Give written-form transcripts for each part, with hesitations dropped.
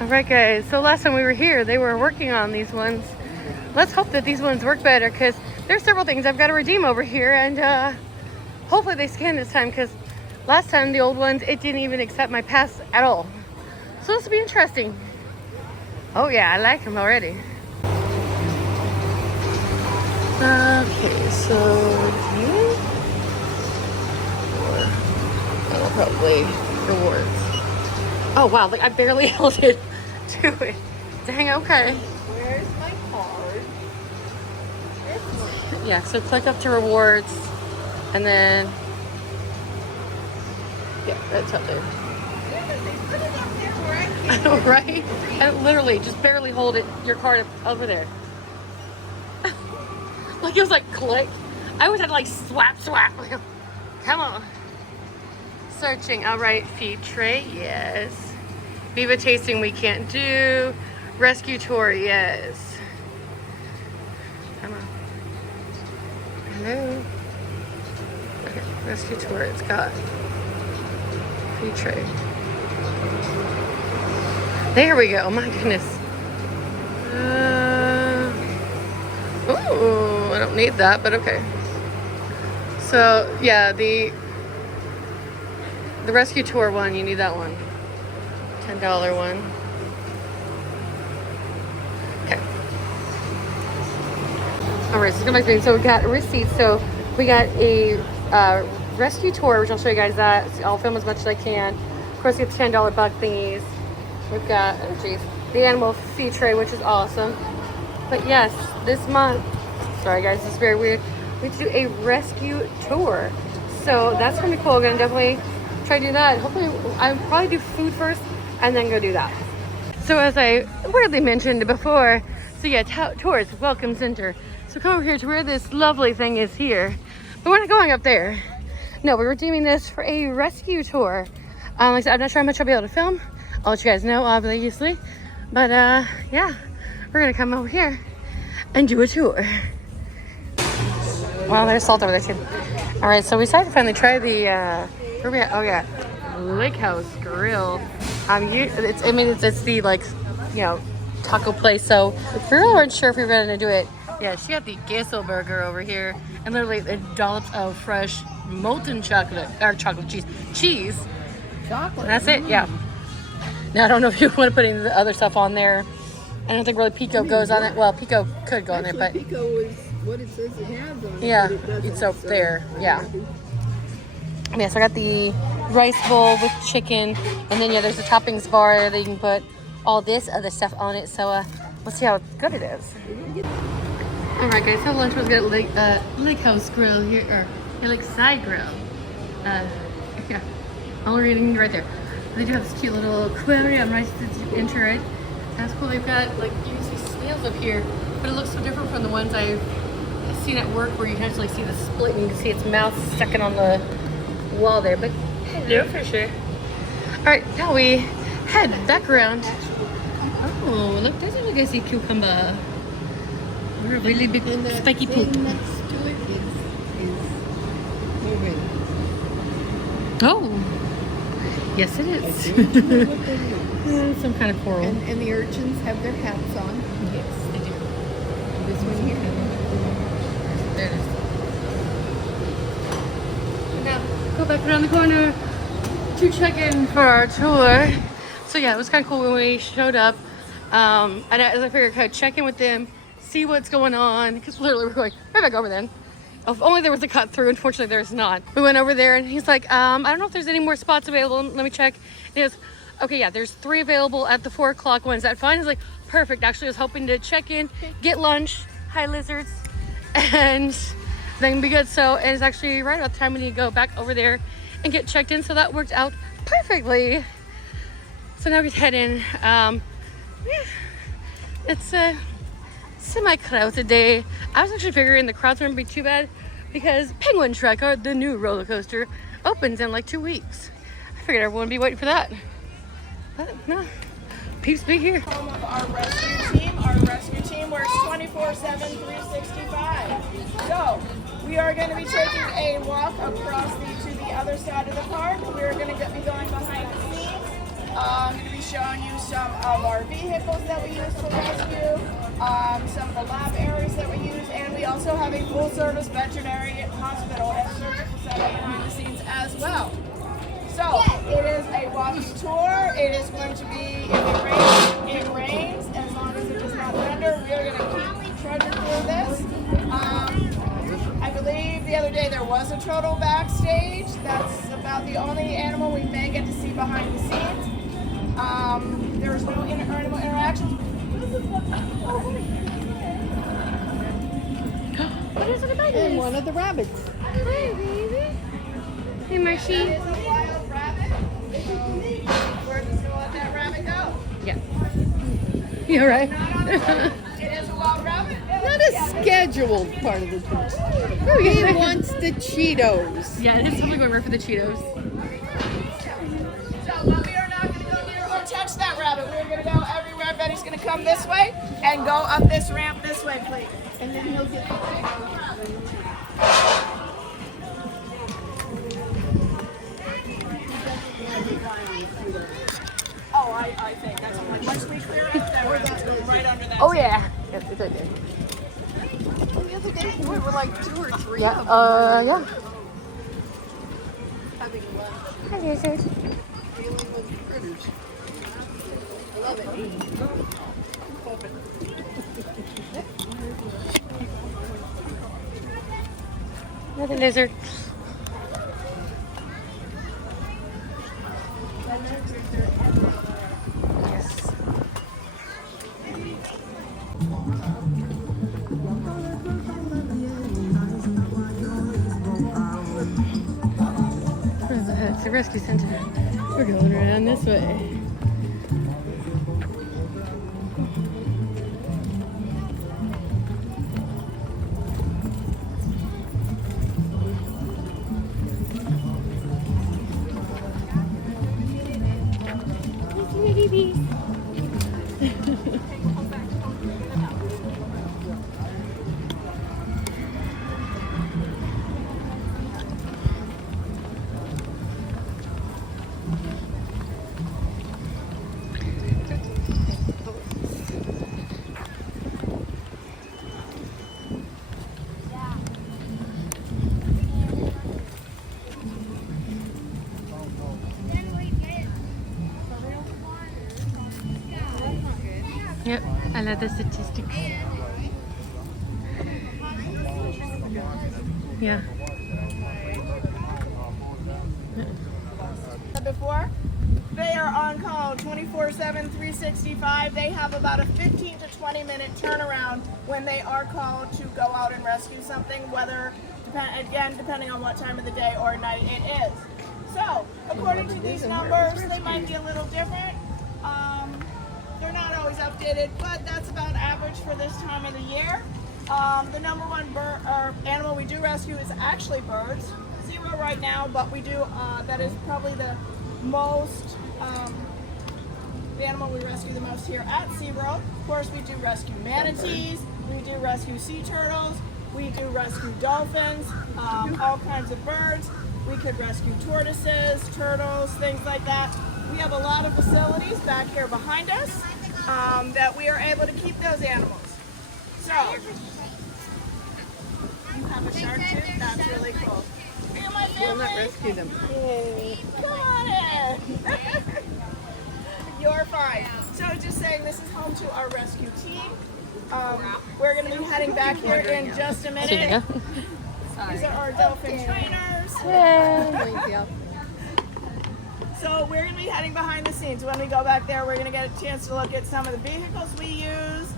Alright guys, so last time we were here, they were working on these ones. Let's hope that these ones work better because there's several things I've got to redeem over here, and hopefully they scan this time because last time the old ones, it didn't even accept my pass at all. So this will be interesting. Oh yeah, I like them already. Okay, so oh, probably rewards. Oh wow, like I barely held it to it. Dang, okay. Where's my card? Yeah, so click up to rewards and then yeah, that's up there. Put it up there where I I know, right? And literally just barely hold it, your card up over there. Like it was like click. I always had to like swap. Come on. Searching. All right, feed tray, yes. Viva tasting we can't do. Rescue tour, yes. Come on. Hello. Okay, rescue tour, it's got feed tray. There we go. My goodness. Oh, I don't need that, but okay. So yeah, the rescue tour one, you need that one. $10 one. Okay. All right, so it's gonna be so we got a receipt. So we got a rescue tour, which I'll show you guys that. So I'll film as much as I can. Of course, get the $10 bug thingies. We've got, oh geez, the animal feed tray, which is awesome. But yes, this month, sorry guys, this is very weird. We have to do a rescue tour. So that's gonna be cool. We're gonna definitely try to do that. Hopefully, I'll probably do food first and then go do that. So as I weirdly mentioned before, so yeah, tours, welcome center. So come over here to where this lovely thing is here. But we're not going up there. No, we're redeeming this for a rescue tour. Like I said, I'm not sure how much I'll be able to film. I'll let you guys know, obviously. But yeah, we're gonna come over here and do a tour. Wow, there's salt over there too. All right, so we decided to finally try the, where we at? Oh yeah, Lake House Grill. It's the like, you know, taco place. So we really weren't sure if we were gonna do it. Yeah, she got the queso burger over here, and literally the dollops of fresh molten chocolate or chocolate cheese. chocolate. That's it. Yeah. Now I don't know if you want to put any of the other stuff on there. I don't think really pico goes on it. Well, pico could go on it, but pico is what it says it has on it. yeah, But it doesn't, it's up so there. I'm Yeah. happy. Yeah, so I got the rice bowl with chicken, and then yeah, there's a toppings bar that you can put all this other stuff on it. So let's see how good it is. All right, guys. So lunch was good at Lake House Grill here, or Lakeside Grill. Yeah, all reading right there. They do have this cute little aquarium right to enter it. That's cool. They've got like you can see snails up here, but it looks so different from the ones I've seen at work where you can actually see the split and you can see its mouth stuck in on the wall there. But hello, fisher. All right, now we head back around. Oh, look, there's a legacy cucumber. Or a really big And the spiky thing poop. next to it is moving. Oh, yes, it is. I don't know what that is. Some kind of coral. And the urchins have their hats on. Yes, they do. This one here. There it is. Now, go back around the corner to check in for our tour. So yeah, it was kind of cool when we showed up. And as I figured, kind of check in with them, see what's going on. Because literally we're going right back over then. If only there was a cut through. Unfortunately, there's not. We went over there and he's like, I don't know if there's any more spots available. Let me check. And he goes, okay, yeah, there's 3 available at the 4 o'clock one. Is that fine? I was like, perfect. Actually, I was hoping to check in, get lunch, hi lizards, and then be good. So it's actually right about the time we need to go back over there and get checked in. So that worked out perfectly. So now we head in. It's a semi-crowded day. I was actually figuring the crowds wouldn't be too bad because Penguin Trek, or the new roller coaster, opens in like 2 weeks. I figured everyone would be waiting for that. But no, peeps be here. Home of our rescue team. Our rescue team works 24/7, 365. So we are going to be taking a walk across to the other side of the park. We are going to be going behind the scenes. I'm going to be showing you some of our vehicles that we use for rescue, some of the lab areas that we use, and we also have a full-service veterinary hospital and surgical center behind the scenes as well. So, it is a walking tour. It is going to be, if it rains, as long as it does not thunder, we are going to keep trudging through this. I believe the other day there was a turtle backstage. That's about the only animal we may get to see behind the scenes. There's no animal interactions. What is it about And this? one of the rabbits. Hi, baby. Hey, Marshy. That is a wild rabbit. So we're just gonna let that rabbit go. Yeah. You're right. Not on the road. It is a wild rabbit. Not a scheduled part of the trip. Oh, He yeah. wants the Cheetos. Yeah, it's totally going for the Cheetos. So, but we are not going to go near or touch that rabbit. We're going to go everywhere. Betty's going to come this way and go up this ramp this way, please. And then he'll get Oh, I think that's once we clear out that rabbit, right under that. Oh, yeah. Yes, it's okay. the other day we were like 2 or 3 Yeah, of them yeah. having lunch Hi, lizard. dealing with critters. I love it. Another lizard. Yes. It's a rescue center. We're going around this way. Yep, I love the statistics. Yeah. Before, they are on call 24/7, 365. They have about a 15 to 20 minute turnaround when they are called to go out and rescue something, whether, depending on what time of the day or night it is. So, according to these numbers, they might be a little different. They're not always updated, but that's about average for this time of the year. The number one animal we do rescue is actually birds. 0 right now, but we do, that is probably the most, the animal we rescue the most here at SeaWorld. Of course, we do rescue manatees, we do rescue sea turtles, we do rescue dolphins, all kinds of birds. We could rescue tortoises, turtles, things like that. We have a lot of facilities back here behind us that we are able to keep those animals. So, you have a shark tooth? That's really cool. You're my We'll not family. rescue them. Come on in. You're fine. So just saying, this is home to our rescue team. We're going to be heading back here in just a minute. These are our dolphin trainers. Yay. So we're going to be heading behind the scenes. When we go back there, we're going to get a chance to look at some of the vehicles we use.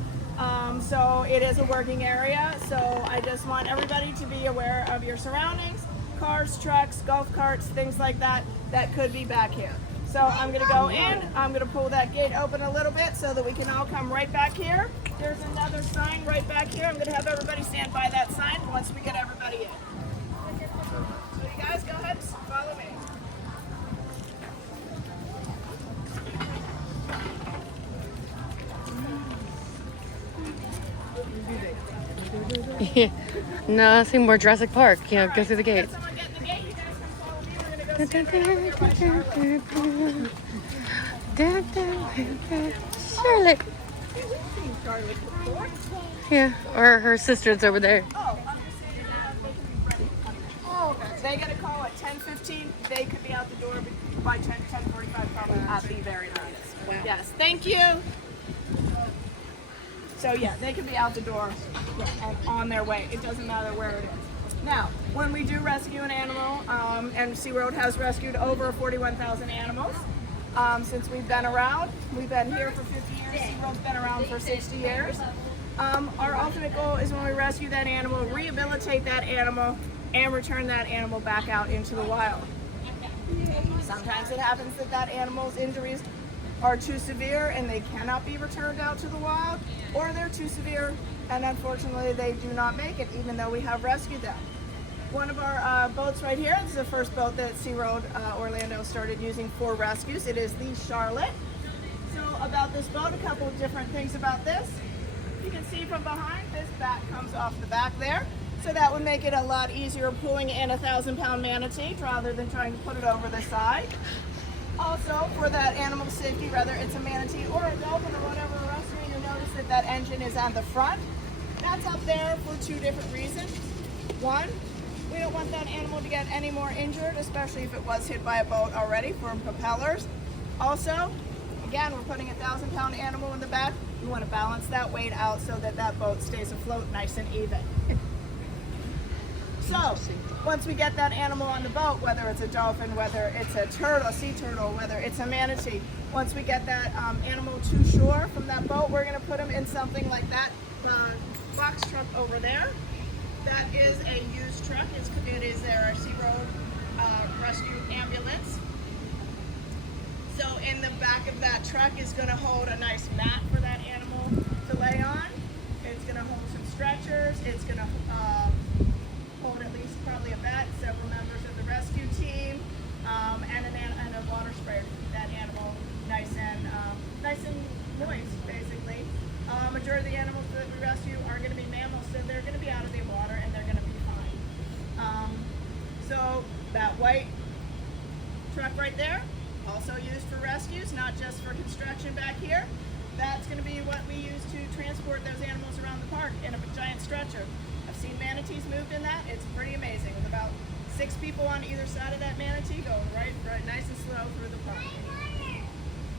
So it is a working area. So I just want everybody to be aware of your surroundings. Cars, trucks, golf carts, things like that, that could be back here. So I'm going to go in. I'm going to pull that gate open a little bit so that we can all come right back here. There's another sign right back here. I'm going to have everybody stand by that sign once we get everybody in. So you guys go ahead, follow me. Nothing more Jurassic Park. You know, go through the gate. Someone get in the gate. You guys can follow me. We're going to go stand right here by Charlotte. Da, da, da. Charlotte. We've seen Charlotte before. Yeah, or her sister's over there. Oh, I'm just saying they can be ready. Oh, okay. They get a call at 10:15. They could be out the door by 10:45 probably at the very latest. Wow. Yes, thank you. So yeah, they can be out the door and on their way. It doesn't matter where it is. Now, when we do rescue an animal, and SeaWorld has rescued over 41,000 animals since we've been around. We've been here for 50 years. SeaWorld's been around for 60 years. Our ultimate goal is when we rescue that animal, rehabilitate that animal, and return that animal back out into the wild. Sometimes it happens that that animal's injuries are too severe and they cannot be returned out to the wild, or they're too severe and unfortunately they do not make it even though we have rescued them. One of our boats right here, this is the first boat that SeaWorld Orlando started using for rescues. It is the Charlotte. So about this boat, a couple of different things about this. You can see from behind, this back comes off the back there. So that would make it a lot easier pulling in a 1,000-pound manatee rather than trying to put it over the side. Also, for that animal safety, whether it's a manatee or a dolphin or whatever we're rescuing, you'll notice that that engine is on the front. That's up there for two different reasons. One, we don't want that animal to get any more injured, especially if it was hit by a boat already from propellers. Also, again, we're putting a 1,000-pound animal in the back. We want to balance that weight out so that that boat stays afloat nice and even. So, once we get that animal on the boat, whether it's a dolphin, whether it's a turtle, sea turtle, whether it's a manatee, once we get that animal to shore from that boat, we're going to put them in something like that box truck over there. That is a used truck. It is their SeaWorld rescue ambulance. So in the back of that truck is going to hold a nice mat for that animal to lay on. It's going to hold some stretchers. It's going to hold at least probably a vet, several members of the rescue team, and a water sprayer to keep that animal nice and moist, basically. Majority of the animals that we rescue are going to be mammals, so they're going to be out of the water and they're going to be fine. So that white truck right there, also used for rescues, not just for construction back here. That's going to be what we use to transport those animals around the park in a giant stretcher. I've seen manatees moved in that. It's pretty amazing. With about 6 people on either side of that manatee going right nice and slow through the park.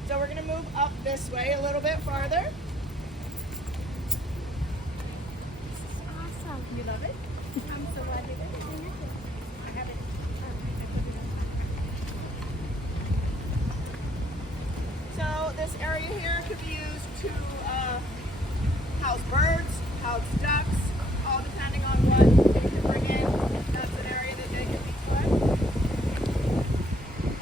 So we're going to move up this way a little bit farther. This is awesome. You love it? I'm so glad you did it. I have it. So this area here could be used to house birds, house ducks, all depending on what they can bring in. That's an area that they can be put.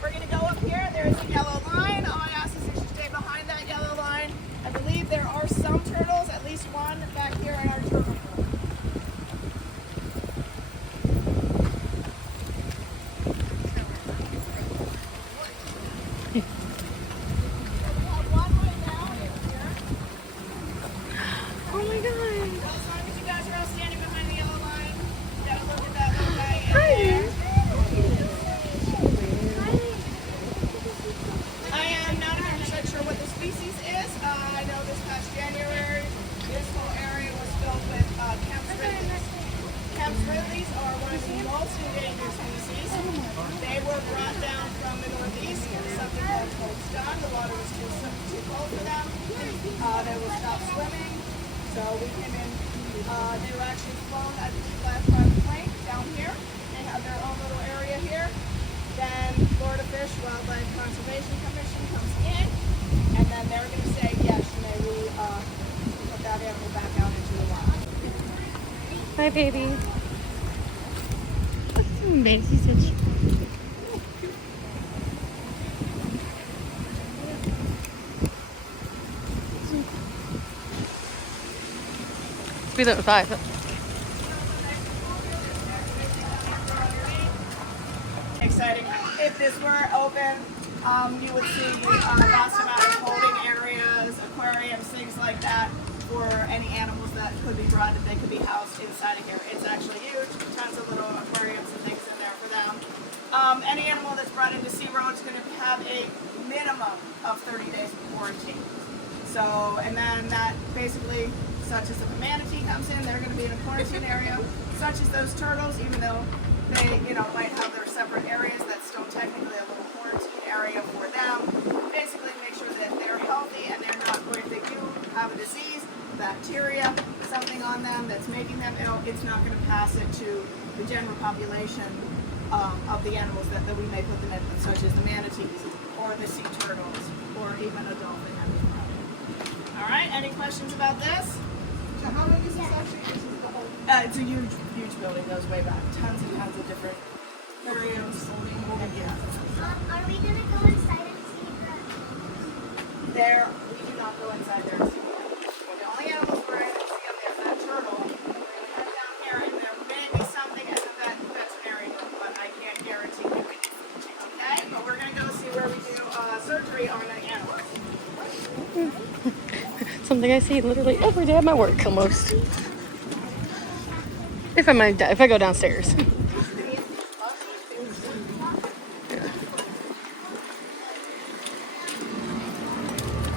We're going to go up here. There's a yellow line. All I ask is that you stay behind that yellow line. I believe there are some turtles, at least one back here in our turtle pool. Oh my god. As long as you guys are all standing behind the yellow line, you gotta look at that little guy in Hi there. there. I am not 100% sure what the species is. I know this past January, this whole area was filled with Kemp's Ridleys. Kemp's Ridleys are one of the most endangered species. They were brought down from the Northeast in something called cold stun. The water was too cold for them. They would stop swimming. So we came in, they were actually flown, I believe, last private plane down here. They have their own little area here. Then Florida Fish Wildlife Conservation Commission comes in, and then they're going to say, yes, you may put that animal back out into the wild. Hi, baby. What's some baby stitch? Speed up with eyes. Exciting. If this were open, you would see vast amount of holding areas, aquariums, things like that for any animals that could be brought, that they could be housed inside of here. It's actually huge. Tons of little aquariums and things in there for them. Any animal that's brought into SeaWorld is going to have a minimum of 30 quarantine. So, and then that basically, such as if a manatee comes in, they're going to be in a quarantine area. Such as those turtles, even though they, might have their separate areas, that's still technically a little quarantine area for them. Basically, make sure that they're healthy and they're not going to have a disease, bacteria, something on them that's making them ill. It's not going to pass it to the general population of the animals that we may put them in, such as the manatees or the sea turtles or even a dolphin. All right, any questions about this? So how long is this actually? This is the whole. It's a huge, huge building, goes way back. Tons and tons of different areas. Are we gonna go inside and see There, we do not go inside there to see them. The only animals we're able to see up there is that turtle. We're gonna head down here, and there may be something at the veterinary room, but I can't guarantee you. Okay, but we're gonna go see where we do surgery on the animals. Something I see literally every day at my work almost. If I go downstairs.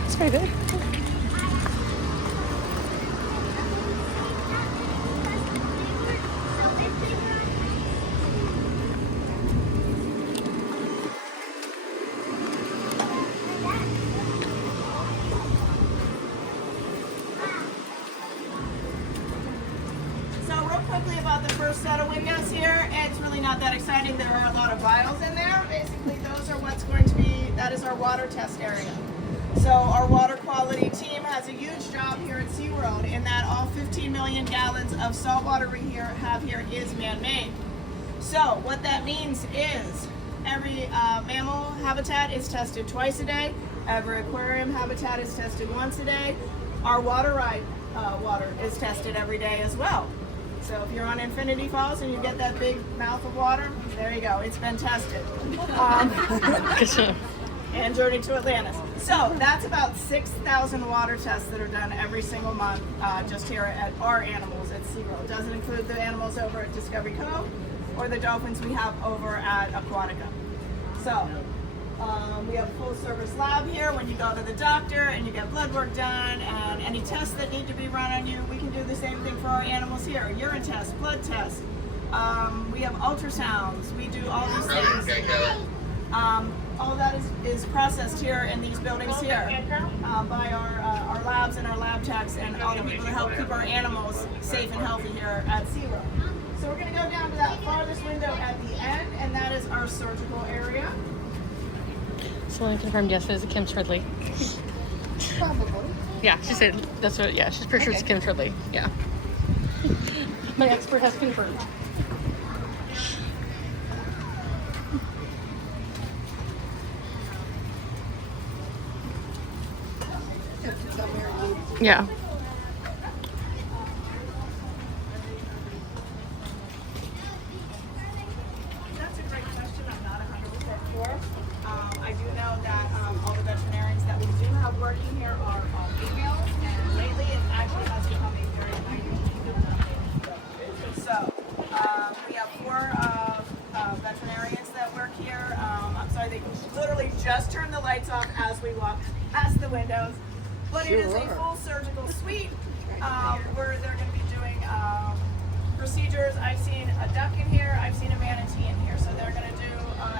It's pretty good. So real quickly about the first set of windows here, it's really not that exciting. There are a lot of vials in there. Basically, those are what's going to be, that is our water test area. So our water quality team has a huge job here at SeaWorld in that all 15 million gallons of salt water we have here is man-made. So what that means is every mammal habitat is tested twice a day. Every aquarium habitat is tested once a day. Our water ride water is tested every day as well. So if you're on Infinity Falls and you get that big mouth of water, there you go, it's been tested. And Journey to Atlantis. So that's about 6,000 water tests that are done every single month just here at our animals at SeaWorld. It doesn't include the animals over at Discovery Cove or the dolphins we have over at Aquatica. So we have a full service lab here. When you go to the doctor and you get blood work done and any tests that need to be run on you, we can do the same thing for our animals here. Urine tests, blood tests. We have ultrasounds. We do all these things. All that is processed here in these buildings here by our labs and our lab techs and all the people that help keep our animals safe and healthy here at SeaWorld. So we're going to go down to that farthest window at the end, and that is our surgical area. Selena confirmed yes, it is a Kim Shridley. Probably. Yeah, she said that's what. Yeah, she's pretty sure it's Kim Shridley. Yeah. My expert has confirmed. Yeah. That's a great question. I'm not 100% sure. I do know that all the veterinarians that we do have working here are all females, and lately it actually has become a very minority. So we have 4 veterinarians that work here. I'm sorry, they literally just turned the lights off as we walk past the windows. But it is a full surgical suite where they're going to be doing procedures. I've seen a duck in here. I've seen a manatee in here. So they're going to do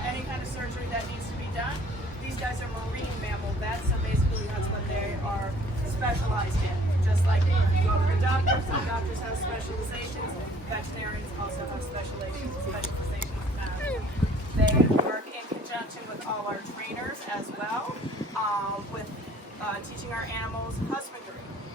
any kind of surgery that needs to be done. These guys are marine mammal vets, so basically that's what they are specialized in. Just like if you go to the doctor, some doctors have specializations. Veterinarians also have specializations. They work in conjunction with all our trainers as well, with teaching our animals husbandry,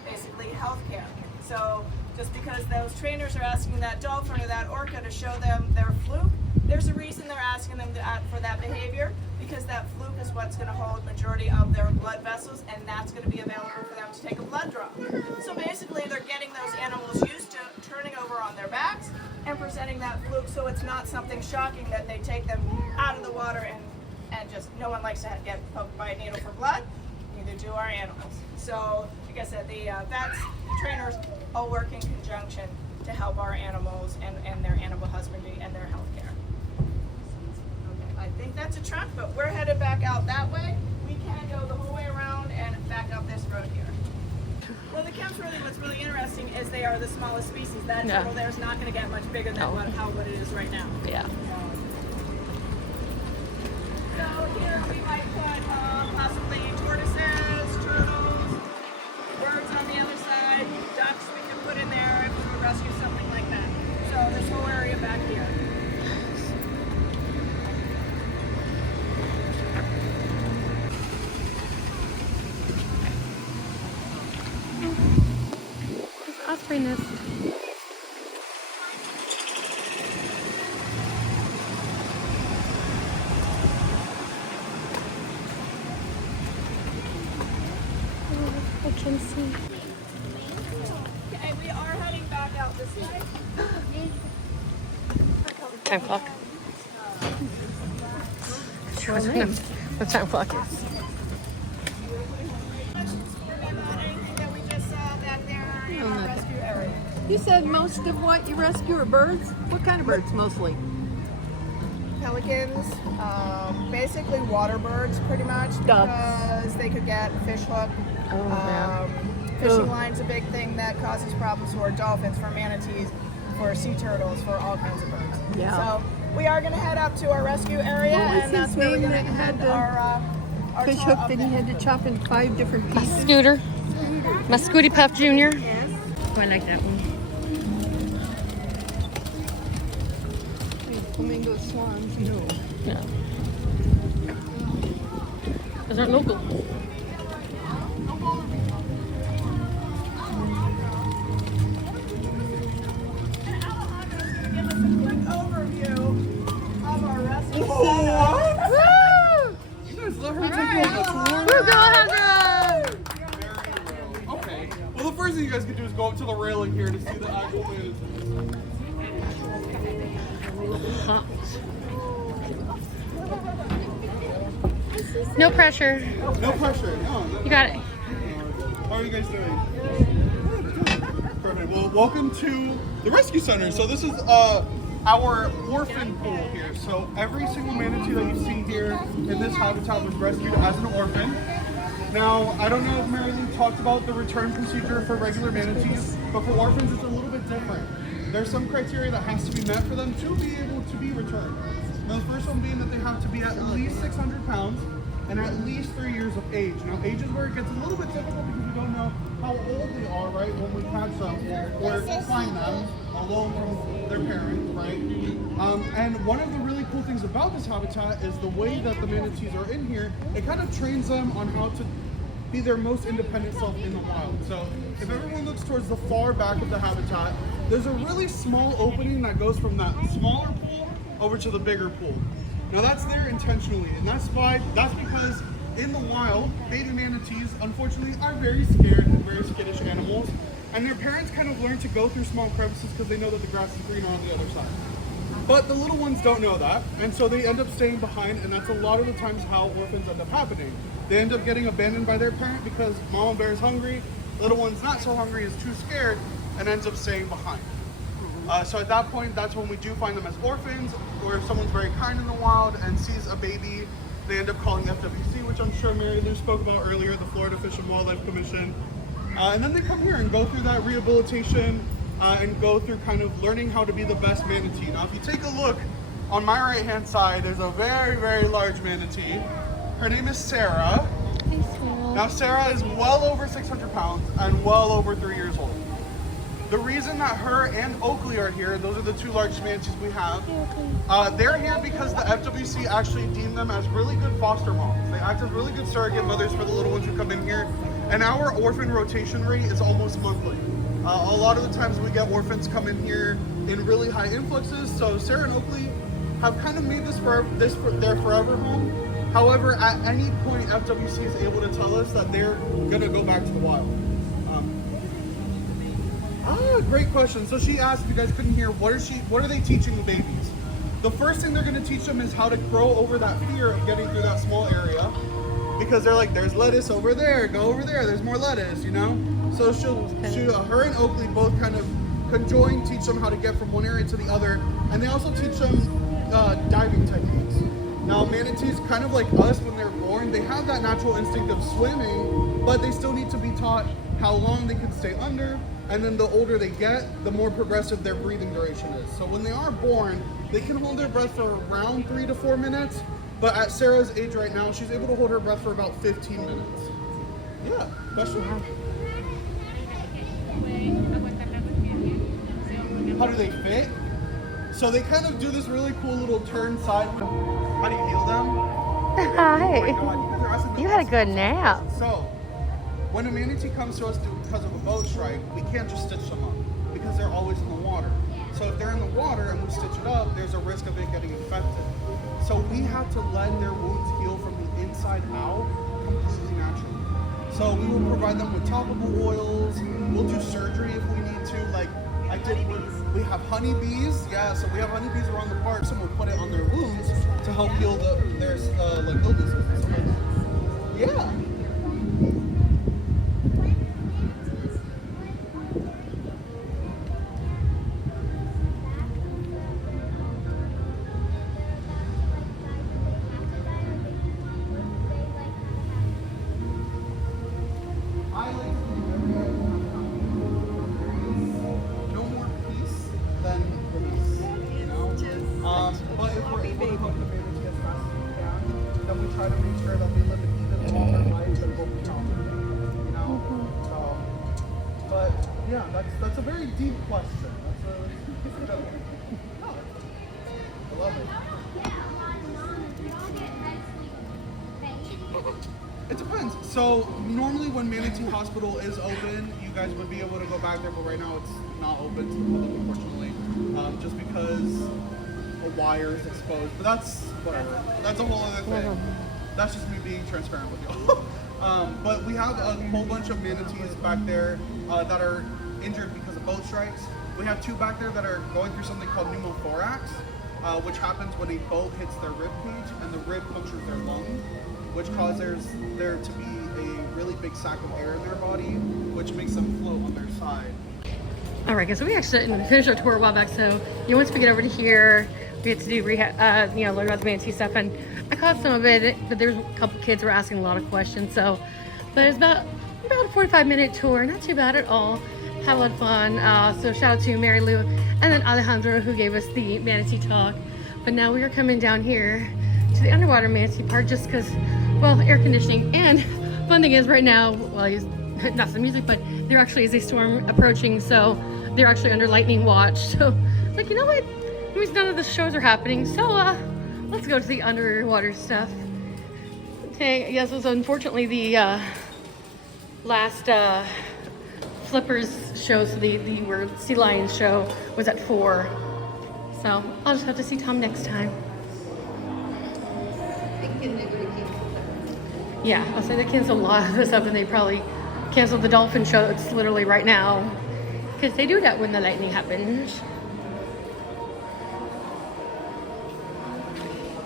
basically healthcare. So just because those trainers are asking that dolphin or that orca to show them their fluke, there's a reason they're asking them for that behavior, because that fluke is what's going to hold majority of their blood vessels, and that's going to be available for them to take a blood draw. So basically they're getting those animals used to turning over on their backs and presenting that fluke, so it's not something shocking that they take them out of the water and just, no one likes to get poked by a needle for blood. Neither do our animals. So, like I said, the vets, the trainers all work in conjunction to help our animals and their animal husbandry and their health care. Okay, I think that's a truck, but we're headed back out that way. we can go the whole way around and back up this road here. Well, the Kemps what's really interesting is they are the smallest species. That Yeah. turtle there is not going to get much bigger than No. what it is right now. Yeah. So here we might put possibly tortoises, turtles, birds on the other side, ducks we can put in there if we rescue something like that. So this whole area back here. Osprey nest. I can see. Okay, we are heading back out this way. Time clock. What time clock is? About anything that we just saw back there in our rescue area. You said most of what you rescue are birds? What kind of birds mostly? Pelicans, basically water birds pretty much, Ducks. because they could get fish hook. yeah. Fishing Ugh. line's a big thing that causes problems for dolphins, for manatees, for sea turtles, for all kinds of birds. Yeah. So we are going to head up to our rescue area, What was and that's his where we're name going to that had end the our fish tour hook up that he there. had to chop in 5 different pieces? Scooter. My Scooty Puff Jr. Yes. Oh, I like that one. Flamingo swans, no. Yeah. Those aren't local. Give us a quick overview of our rescue center. You guys let her take you on a tour? Woo, go Alejandro! Okay. Well, the first thing you guys can do is go up to the railing here to see the actual manatees. Hot. No pressure. No pressure. No. You got it. How are you guys doing? Perfect. Well, welcome to the rescue center. So this is our orphan pool here. So every single manatee that you see here in this habitat was rescued as an orphan. Now, I don't know if Mary Lou talked about the return procedure for regular manatees, but for orphans it's a little bit different. There's some criteria that has to be met for them to be able to be returned. Now, the first one being that they have to be at least 600 pounds and at least 3 years of age. Now, age is where it gets a little bit difficult because we don't know how old they are, right, when we catch them or find them alone from their parents, right? And one of the really cool things about this habitat is the way that the manatees are in here, it kind of trains them on how to be their most independent self in the wild. So if everyone looks towards the far back of the habitat, there's a really small opening that goes from that smaller pool over to the bigger pool. Now that's there intentionally, and that's because in the wild, baby manatees unfortunately are very scared and very skittish animals, and their parents kind of learn to go through small crevices because they know that the grass is greener on the other side. But the little ones don't know that, and so they end up staying behind, and that's a lot of the times how orphans end up happening. They end up getting abandoned by their parent because mama bear is hungry, little one's not so hungry, is too scared, and ends up staying behind. So at that point, that's when we do find them as orphans, or if someone's very kind in the wild and sees a baby, they end up calling FWC, which I'm sure Mary Lou spoke about earlier, the Florida Fish and Wildlife Commission. And then they come here and go through that rehabilitation and go through kind of learning how to be the best manatee. Now, if you take a look on my right-hand side, there's a very, very large manatee. Her name is Sarah. Now, Sarah is well over 600 pounds and well over 3 years old. The reason that her and Oakley are here, those are the two largest manatees we have, they're here because the FWC actually deemed them as really good foster moms. They act as really good surrogate mothers for the little ones who come in here. And our orphan rotation rate is almost monthly. A lot of the times we get orphans come in here in really high influxes. So Sarah and Oakley have kind of made their forever home. However, at any point, FWC is able to tell us that they're gonna go back to the wild. Great question. So she asked, if you guys couldn't hear, what are they teaching the babies? The first thing they're going to teach them is how to grow over that fear of getting through that small area, because they're like, there's lettuce over there, go over there, there's more lettuce, you know? So her and Oakley both kind of conjoin, teach them how to get from one area to the other, and they also teach them diving techniques. Now, manatees, kind of like us when they're born, they have that natural instinct of swimming, but they still need to be taught how long they can stay under, and then the older they get, the more progressive their breathing duration is. So when they are born, they can hold their breath for around 3 to 4 minutes, but at Sarah's age right now, she's able to hold her breath for about 15 minutes. Yeah, question? How do they fit? So they kind of do this really cool little turn side. How do you heal them? Oh my Hi. God, you guys are asking the You had a awesome good questions. nap. So, when a manatee comes to us because of a boat strike, we can't just stitch them up because they're always in the water. So if they're in the water and we stitch it up, there's a risk of it getting infected. So we have to let their wounds heal from the inside out completely naturally. So we will provide them with topical oils. We'll do surgery if we need to. Like I did, we have honeybees. Yeah, so we have honeybees around the park. Someone put it on their wounds to help heal their like illnesses and stuff like that. Yeah. I like to believe no more peace than release, you know? But if we're able to help the manatee as fast as we can, then we try to make sure that they live an even longer life than what we tolerate, you know? But yeah, that's a very deep question. That's a, I love it. It depends. So normally when Manatee Hospital is open, you guys would be able to go back there, but right now it's not open to the public, unfortunately, just because a wire is exposed. But that's whatever. That's a whole other thing. That's just me being transparent with you. But we have a whole bunch of manatees back there that are injured because of boat strikes. We have 2 back there that are going through something called pneumothorax, which happens when a boat hits their rib cage and the rib punctures their lung, which causes there to be a really big sack of air in their body, which makes them float on their side. All right, guys, so we actually didn't finish our tour a while back. So, once we get over to here, we had to do rehab, learn about the manatee stuff. And I caught some of it, but there's a couple kids who were asking a lot of questions. So, but it's about a 45-minute tour, not too bad at all. Have a lot of fun. So shout out to Mary Lou and then Alejandro who gave us the manatee talk. But now we are coming down here to the underwater manatee park just because, well, air conditioning. And fun thing is right now, well, not some music, but there actually is a storm approaching, so they're actually under lightning watch. So it's like, you know what? That means none of the shows are happening. So let's go to the underwater stuff. Okay, yes, it was unfortunately the last Flippers show, so the Sea Lions show was at 4. So I'll just have to see Tom next time. Yeah, I'll say they canceled a lot of this stuff, and they probably canceled the dolphin show that's literally right now, because they do that when the lightning happens.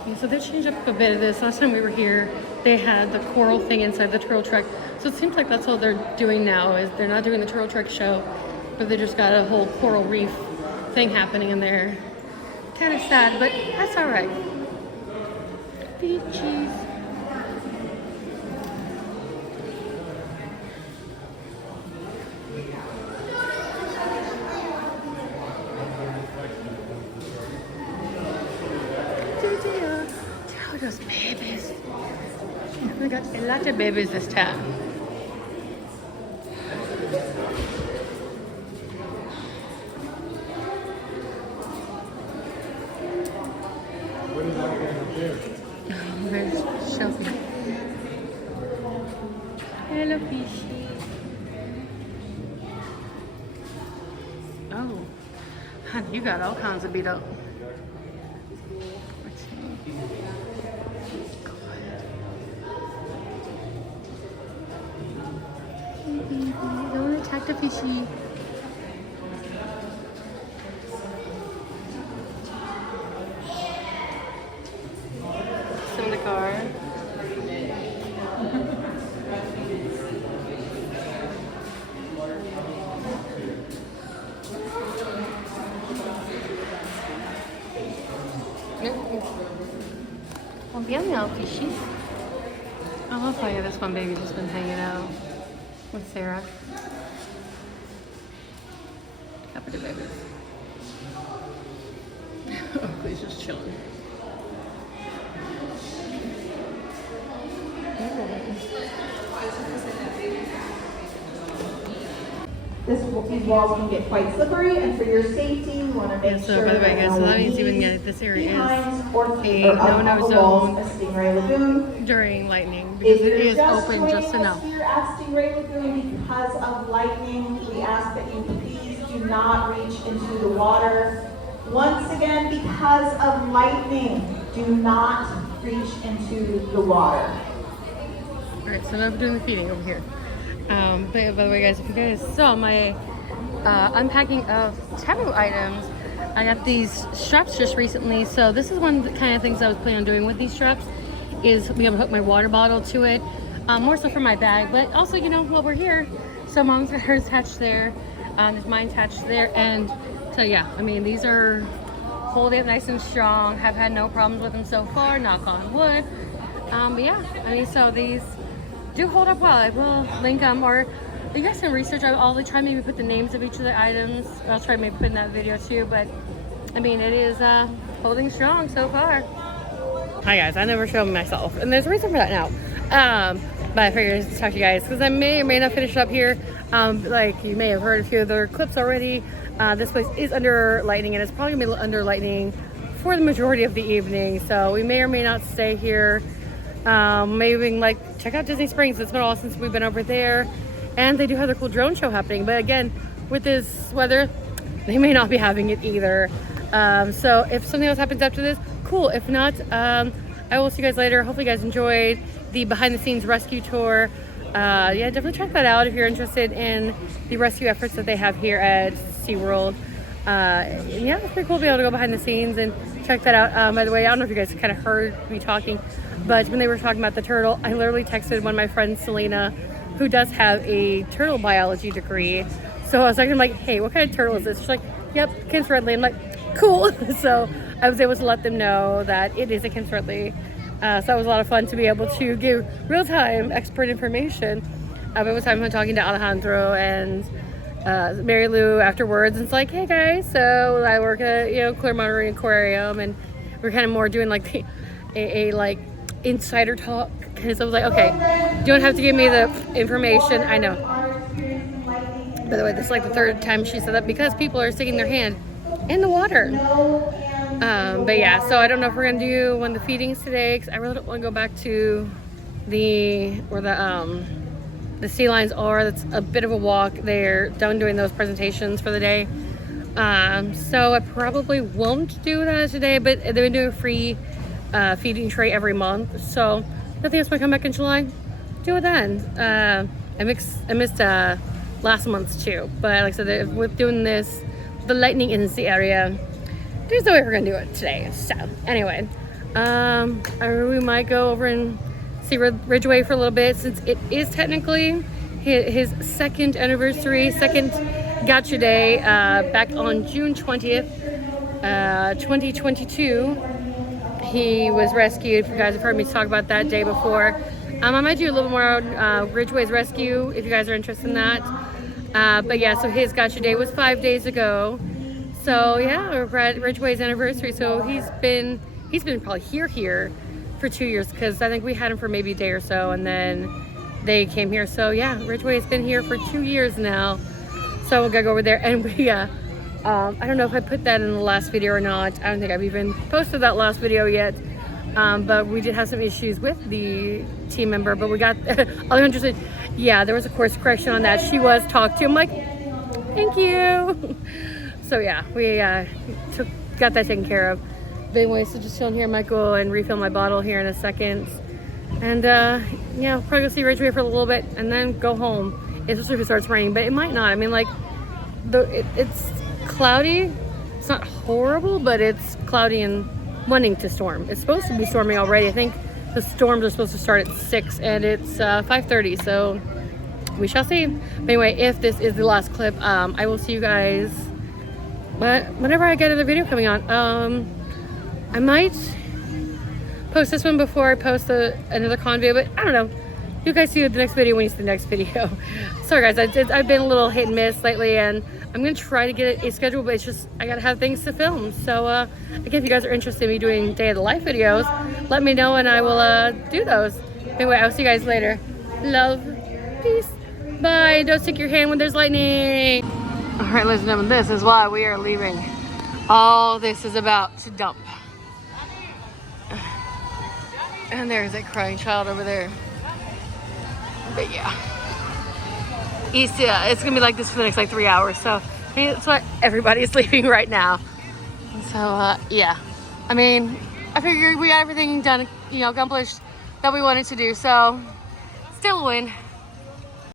Okay, so they changed up a bit of this. Last time we were here, they had the coral thing inside the Turtle Trek. So it seems like that's all they're doing now, is they're not doing the Turtle Trek show, but they just got a whole coral reef thing happening in there. Kind of sad, but that's all right. Beaches. Oh, those babies. We got a lot of babies this time. Oh, there's Shelby. Hello, fishy. Oh, honey, you got all kinds of beat up. Don't attack the fishy. Still in the car. Meow meow fishies. Oh, look at this one baby just been hanging out with Sarah. Happy to babies. Oh, he's just chilling. These walls can get quite slippery, and for your safety, you want to make So, sure by the way, that guys, no so that one means even leaves this area behind or a feet or up no-no on the walls zone of Stingray Lagoon. during lightning because it is open joining just us enough. here at Stingray Lagoon because of lightning, we ask that you please do not reach into the water. Once again, because of lightning, do not reach into the water. Alright, so now we're doing the feeding over here. But yeah, by the way, guys, if you guys saw my unpacking of taboo items, I got these straps just recently. So this is one of the kind of things I was planning on doing with these straps is being able to hook my water bottle to it. More so for my bag, but also, you know, while we're here, so mom's got hers attached there, there's mine attached there, and so yeah, I mean, these are holding it nice and strong. Have had no problems with them so far, knock on wood. But yeah, I mean, so these do hold up well. I will link them, or you guys can research. I'll try maybe put the names of each of the items. I'll try maybe put in that video too, but I mean, it is holding strong so far. Hi guys, I never show myself, and there's a reason for that now. But I figured to talk to you guys because I may or may not finish up here. Like you may have heard a few of their clips already. This place is under lightning, and it's probably gonna be under lightning for the majority of the evening. So we may or may not stay here. Maybe we can like check out Disney Springs. It's been a while since we've been over there, and they do have their cool drone show happening. But again, with this weather, they may not be having it either. So if something else happens after this, cool. If not, I will see you guys later. Hopefully you guys enjoyed the behind the scenes rescue tour. Yeah, definitely check that out if you're interested in the rescue efforts that they have here at SeaWorld. Yeah, it's pretty cool to be able to go behind the scenes and check that out. By the way, I don't know if you guys kind of heard me talking, but when they were talking about the turtle, I literally texted one of my friends, Selena, who does have a turtle biology degree. So I was like, hey, what kind of turtle is this? She's like, yep, Kent's Redley. I'm like, cool. So I was able to let them know that it is a Kent's Redley. So that was a lot of fun to be able to give real-time expert information. It was time talking to Alejandro and Mary Lou afterwards. And it's like, hey guys, so I work at Claremont Marine Aquarium, and we're kind of more doing like a like insider talk. Because I was like, okay, you don't have to give me the information. I know. By the way, this is like the third time she said that because people are sticking their hand in the water. But yeah, so I don't know if we're gonna do one of the feedings today because I really don't want to go back to where the sea lions are. That's a bit of a walk. They're done doing those presentations for the day. So I probably won't do that today, but they've been doing a free feeding tray every month. So I think it's gonna come back in July. Do it then. I missed last month's too, but like I said, with doing this, the lightning in the area, there's no way we're gonna do it today. So anyway, we might go over and see Ridgeway for a little bit since it is technically his second anniversary, second Gotcha Day, back on June 20th, 2022. He was rescued. If you guys have heard me talk about that day before, I might do a little more on Ridgeway's rescue if you guys are interested in that. But yeah, so his Gotcha Day was 5 days ago. So yeah, we're at Ridgeway's anniversary. So he's been probably here for 2 years because I think we had him for maybe a day or so, and then they came here. So yeah, Ridgeway's been here for 2 years now. So we're gonna go over there, and we I don't know if I put that in the last video or not. I don't think I've even posted that last video yet. But we did have some issues with the team member, but we got Alejandro said, yeah, there was a course correction on that. She was talked to. I'm like, thank you. So yeah, we got that taken care of. But anyway, so just chilling here. I might go and refill my bottle here in a second. And yeah, probably go see Ridgeway for a little bit and then go home, especially if it starts raining. But it might not. I mean, like, it's cloudy. It's not horrible, but it's cloudy and wanting to storm. It's supposed to be storming already. I think the storms are supposed to start at 6 and it's 5:30, so we shall see. But anyway, if this is the last clip, I will see you guys whenever I get another video coming on. I might post this one before I post another con video, but I don't know. You guys see the next video when you see the next video. Sorry guys, I've been a little hit and miss lately, and I'm gonna try to get a schedule, but it's just I gotta have things to film. So again, if you guys are interested in me doing day of the life videos, let me know and I will do those. Anyway, I'll see you guys later. Love, peace, bye. Don't stick your hand when there's lightning. All right, ladies and gentlemen, this is why we are leaving. All this is about to dump. And there's that crying child over there. But yeah, it's gonna be like this for the next like 3 hours. So I mean, that's why everybody's leaving right now. So yeah, I mean, I figured we got everything done, you know, accomplished that we wanted to do. So still a win.